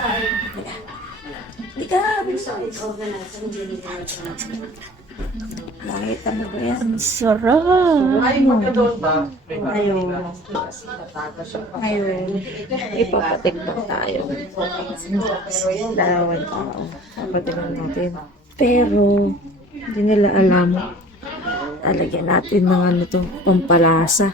Hindi ka, nakita mo ba yan? Sarap! Ngayon, ipapatiktok tayo. Dalawang tao. Papatiktok natin. Pero, hindi nila alam. Talagyan natin ng ano itong pampalasa.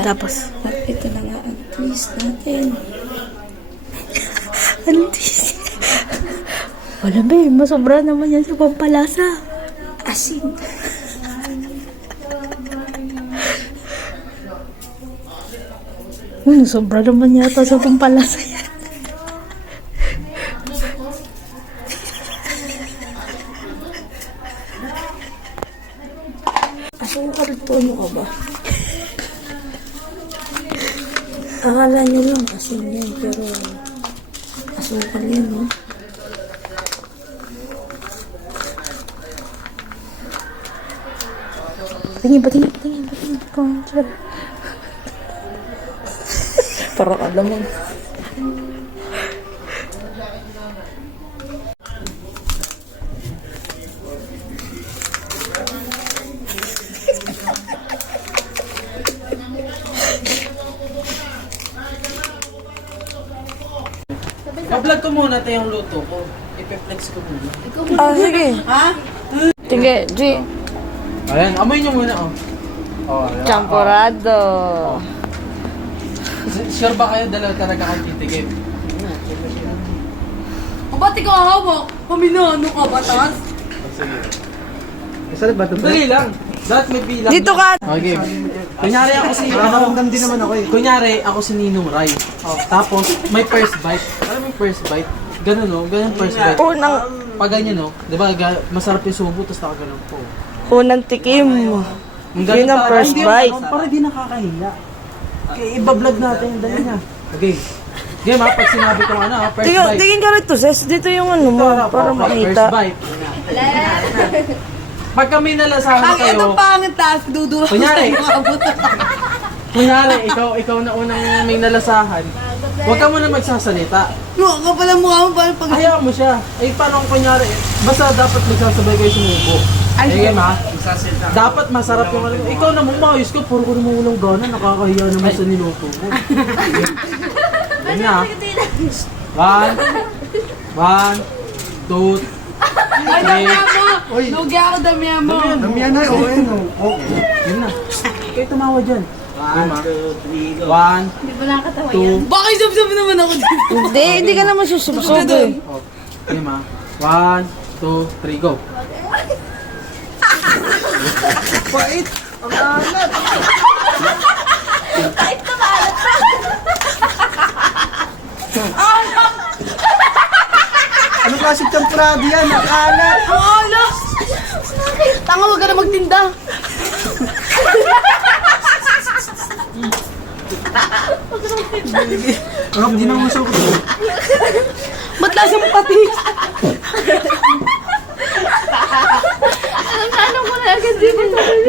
Tapos, ito na nga ang twist natin. Ang twist. Wala ba eh, masobra naman yan sa pampalasa. Asin. Sobra naman yata sa pampalasa yan. Asukal to, ano ka ba? Akala nyo lang asin yan, pero asukal yan, no? Tingin. Parang alam mo. Pa-vlog ko muna ito yung luto ko. Ipe-flex ko muna. Sige. Ha? Sige, G. Ayan, amoy nyo muna, oh. Oh, ayan. Champorado. Sure ba kayo dalawa talaga kayo titigil? O ba't ikaw hawak? Paminano ka, batas? Sige. Saan ba ito? Dali lang. Lahat may bilang. Dito ka. Okay. Kunyari ako si... Nakaramdam din naman ako eh. Kunyari ako si Ninong Rai. Oh. Tapos may first bite. Alam mo yung first bite? Ganun no? Ganun first bite. Pag ganyan no? Diba masarap yung subo tapos nakaganon po. Unang tikim. Yun ang first bite. Para di nakakahiya. Okay, iba-vlog natin. Dali na. Okay. Game ha, pag sinabi ko ano ha, first bite. Tingin ka rito, Ses. Dito yung ano mo, para makita. First bite. Pag kami nalasahan kayo, Itong pangit taas, dudu. kunyari, ikaw na unang may nalasahan, huwag ka muna magsasalita. No, kapal ang mukha mo, paano pag... Hayaan mo siya. Eh, paano kung kunyari, basta dapat magsasabay kayo sumubo. Ay, game ha? Dapat masarap yung ano. Ikaw na maayos ka, puro ko naman walang gana, nakakahiya naman sa niluto mo. Yan na. 1, 2, 3. Ay, damihan mo! Lugi ako, damihan mo! Damihan na, oo yun. Yun na. Kayo tumawa dyan. 1, 2, 3, Hindi ba nakakatawa yan? Bakit sabi naman ako dito? Hindi ka naman susubsob eh. Game ha? 1, 2, 3, go. Pait! Ang alat! Kahit kamalat pa! Ano klaseng temporada yan? Ang alat! Ang alas! Tanga, huwag ka na magtinda! Ang di na masok ko. Ba't lasang patis? Ano ko na agad din?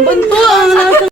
Banto ang lasang